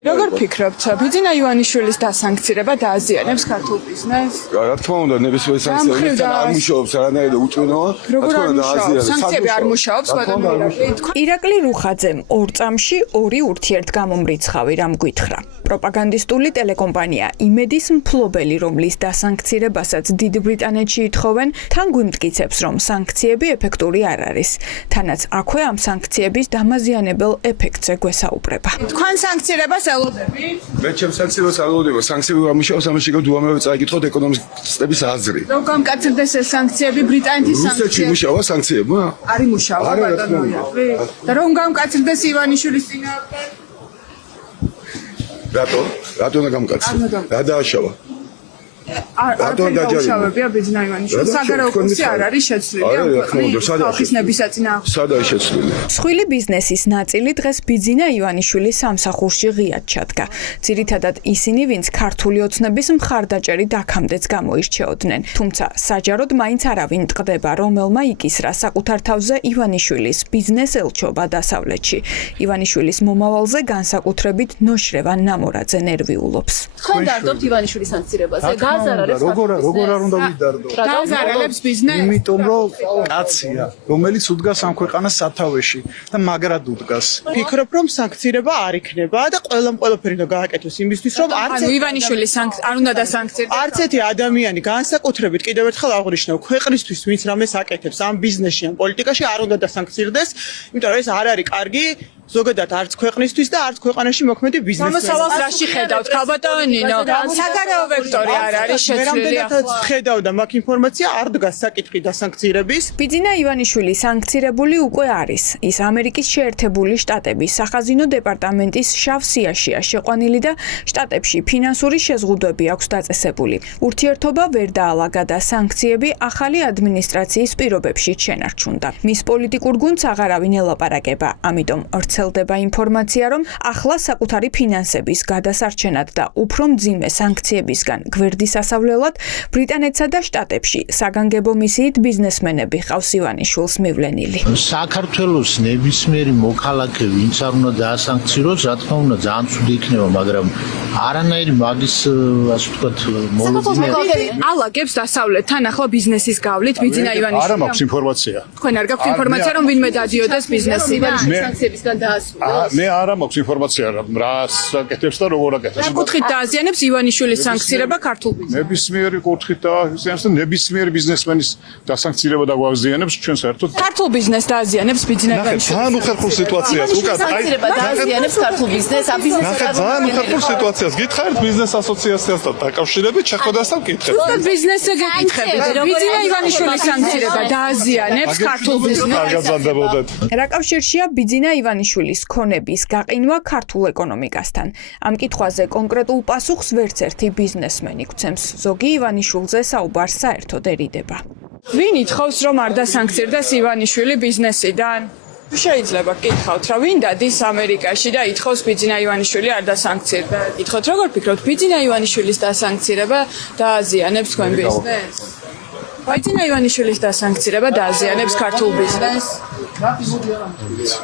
როგორ ფიქრობთ, ბიძინა ივანიშვილის დასანქცირება დააზიანებს ქართულ ბიზნესს? რა თქმა უნდა, ნებისმიერ სანქციებთან არ მუშაობს არანაირი უწვინოა. როგორ არ მუშაობს? სანქციები არ მუშაობს, ბატონო ირაკლი. ირაკლი რუხაძემ 2 წამში 2 ურთიერთგამომრიცხავი რამ გითხრა. პროპაგანდისტული ტელეკომპანია იმედის მფლობელი, რომლის დასანქცირებასაც დიდ ბრიტანეთში ითხოვენ, თან გვიმტკიცებს, რომ სანქციები ეფექტური არ არის. თანაც აქვე ამ სანქციების დამაზიანებელ ეფექტზე გვესაუბრება. თქვენ სანქცირებას ელოდებით? მე ჩემს სანქციებს არ ელოდება. სანქციები არ მუშაობს, ამაში უამრავი წაიკითხოთ ეკონომისტების აზრი. რომ გამკაცრდეს ეს სანქციები ბრიტანეთის რუსეთში სანქციები? მუშაობა სანქციებმა? არ იმუშავა ბატონო ირაკლი. და რომ გამკაცრდეს ივანიშვილის წინააღმდეგ? რატო უნდა გამკაცრდეს? რა დააშავა? არ დაჯერებია ბიძინა ივანიშვილის. საგარეო კურსი არ არის შეცვლილი ამ ქვეყნის ხალხის ნებისაწინააღმდეგ. სადაა შეცვლილი? მსხვილი ბიზნესის ნაწილი დღეს ბიძინა ივანიშვილის სამსახურში ღიად ჩადგა. ძირითადად ისინი, ვინც ქართული ოცნების მხარდაჭერი დაქამდეც გამოირჩეოდნენ. თუმცა საჯაროდ მაინც არავინ ტყდება, რომელმა იკისრა საკუთარ თავზე ივანიშვილის ბიზნეს ელჩობა დასავლეთში. ივანიშვილის მომავალზე განსაკუთრებით ნოშრევა ნამორაძე ნერვიულობს. თქვენ დარდობთ ივანიშვილის სანქცირებაზე? როგორ არ უნდა ვიდარდო? დააზარალებს ბიზნესს? იმიტომ რომ კაცია, რომელიც უდგას ამ ქვეყანას სათავეში და მაგრამ უდგას. ფიქრობ, რომ სანქცირება არ იქნება და ყველაფერი უნდა გააკეთოს იმისთვის, რომ ანუ ივანიშვილის არ უნდა დასანქცირდეს. არც ერთი ადამიანი განსაკუთრებით კიდევ ერთხელ აღნიშნავ, ქვეყნისთვის ვინც რამეს აკეთებს ამ ბიზნესში, ამ პოლიტიკაში არ უნდა დასანქცირდეს, იმიტომ რომ ეს არ არის კარგი ზოგადად არც ქვეყნისთვის და არც ქვეყანაში მოქმედი ბიზნესს. მომსავალს რაში ხედავთ, ქალბატონო ნინო? საგარეო ვექტორი არ არის შეცვლილი. ხედავ და მაგ ინფორმაცია არ დგას საკითხი დასანქცირების. ბიძინა ივანიშვილი სანქცირებული უკვე არის. ის ამერიკის შეერთებული შტატების სახაზინო დეპარტამენტის შავ სიაში შეყვანილი და შტატებში ფინანსური შეზღუდვები აქვს დაწესებული. ურთიერთობა ვერ დაალაგა და სანქციები ახალი ადმინისტრაციის პირობებში შენარჩუნდა. მის პოლიტიკურ გუნდს აღარავინ ელაპარაკება, ამიტომ ვრცელდება ინფორმაცია, რომ ახლა საკუთარი ფინანსების გადასარჩენად და უფრო მძიმე სანქციებისგან გვერდის ასავლელად ბრიტანეთსა და შტატებში საგანგებო მისიით ბიზნესმენები ყავს ივანიშვილს მივლენილი. საქართველოს ნებისმიერი მოქალაქე, ვინც არ უნდა დაასანქციროს, რა თქმა უნდა, ძალიან ცუდი იქნება, მაგრამ არანაირი მაგის, ასე ვთქვათ, მოლოდინი ალაგებს დასავლეთთან ახლა ბიზნესის გავლით ბიძინა ივანიშვილი. არა მაქვს ინფორმაცია. თქვენ არ გაქვთ ინფორმაცია, რომ ვინმე დადიოდეს ბიზნესიდან? სანქციებისგან დაასრულა. მე არა მაქვს ინფორმაცია, რა საკეთებს და როგორ აკეთებს. რა კუთხით დააზიანებს ივანიშვილის სანქცირება ქართულ ბიზნესს? ნებისმიერი კუთხით დააზიანებს და ნებისმიერი ბიზნესმენის დასანქცირება დაგვაზიანებს ჩვენ საერთოდ. ქართულ ბიზნესს დააზიანებს ბიძინა ივანიშვილი. ძალიან უხერხულ სიტუაციას უკან სანქცირება დააზიანებს ქართულ ბიზნესს, ძალიან უხერხულ სიტუაციას გითხარით ბიზნეს ასოციაციასთან დაკავშირებით შეხვედრასთან ვკითხეთ. ზუსტად ბიზნესზე გეკითხებით, ბიძინა ივანიშვილის სანქცირება დააზიანებს ქართულ ბიზნესს? გაგაზანდებოდეთ. რა კავშირშია ბიძინა ივანიშვილის ქონების გაყინვა ქართულ ეკონომიკასთან? ამ კითხვაზე კონკრეტულ პასუხს ვერც ერთი ბიზნესმენი გვცემს. ზოგი ივანიშვილზე საუბარს საერთოდ ერიდება. ვინ ითხოვს, რომ არ დასანქცირდეს ივანიშვილი ბიზნესიდან? შეიძლება გითხავთ, რა ვინ დადის ამერიკაში და ითხოვს ბიძინა ივანიშვილი არ დასანქცირდეს? გითხოთ, როგორ ფიქრობთ, ბიძინა ივანიშვილის დასანქცირება დააზიანებს თქვენ ბიზნესს? ბიძინა ივანიშვილის დასანქცირება დააზიანებს ქართულ ბიზნესს?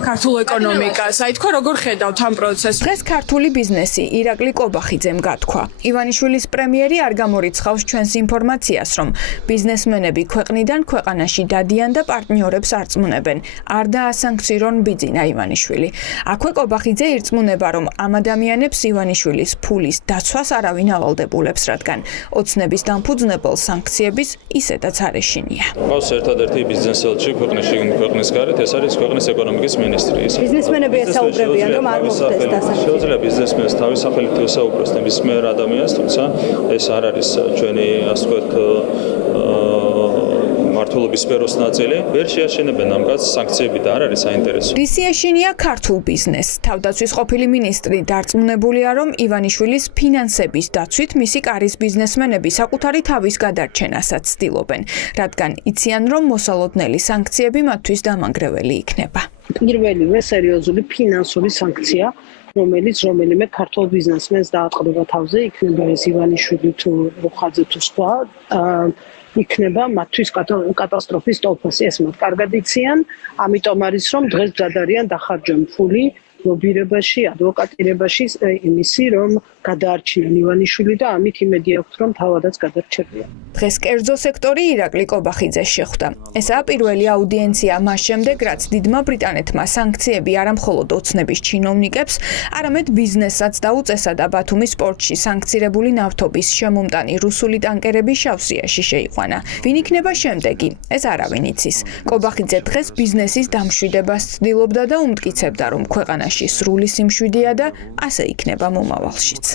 ქართულ ეკონომიკას. აი თქვენ როგორ ხედავთ ამ პროცესს? დღეს ქართული ბიზნესი ირაკლი კობახიძემ გათქვა. ივანიშვილის პრემიერი არ გამორიცხავს ჩვენს ინფორმაციას, რომ ბიზნესმენები ქვეყნიდან ქვეყანაში დადიან და პარტნიორებს არწმუნებენ, არ დაასანქცირონ ბიძინა ივანიშვილი. აქვე კობახიძე ირწმუნება, რომ ამ ადამიანებს ივანიშვილის ფულის დაცვას არავინ ავალდებულებს, რადგან ოცნების დამფუძნებელ სანქციების ისედაც არ ეშინია. ყავს ერთადერთი ბიზნეს ელჩი ქვეყნის გარეთ, ეს არის ქვეყნის ეკონომიკის მინისტრი. ბიზნესმენები ესაუბრებიან, რომ არ მოხდეს დასანქცია. შეუძლია ბიზნესმენს თავის სახელით ესაუბროს ნებისმიერ ადამიანს, თუმცა ეს არ არის ჩვენი, ასე ვთქვათ, მართლობის სფეროს ნაწილი. ვერ შეაშენებენ ამ კაცს სანქციები და არ არის საინტერესო. რისი ეშინია ქართულ ბიზნესს? თავდაცვის ყოფილი მინისტრი დარწმუნებულია, რომ ივანიშვილის ფინანსების დაცვით მისი კარის ბიზნესმენები საკუთარი თავის გადარჩენასაც ცდილობენ, რადგან იციან, რომ მოსალოდნელი სანქციები მათთვის დამანგრეველი იქნება. პირველივე სერიოზული ფინანსური სანქცია, რომელიც რომელიმე ქართულ ბიზნესმენს დაატყდება თავზე, იქნება ეს ივანიშვილი თუ რუხაძე თუ სხვა, იქნება მათთვის კატასტროფის ტოლფასი. ეს მათ კარგად იციან, ამიტომ არის რომ დღეს ჯადარიან დახარჯონ ფული ლობირებაში, ადვოკატირებაში იმისი, რომ გადაარჩინენ ივანიშვილი და ამით იმედი აქვთ, რომ თავადაც გადარჩებიან. დღეს კერძო სექტორი ირაკლი კობახიძეს შეხვდა. ესაა პირველი აუდიენცია მას შემდეგ, რაც დიდმა ბრიტანეთმა სანქციები არა მხოლოდ ოცნების ჩინოვნიკებს, არამედ ბიზნესსაც დაუწესა და ბათუმის პორტში სანქცირებული ნავთობის შემომტანი რუსული ტანკერები შავსიაში შეიყვანა. ვინ იქნება შემდეგი? ეს არავინ იცის. კობახიძე დღეს ბიზნესის დამშვიდებას ცდილობდა და უმტკიცებდა, რომ ქვეყანაში სრული სიმშვიდეა და ასე იქნება მომავალშიც.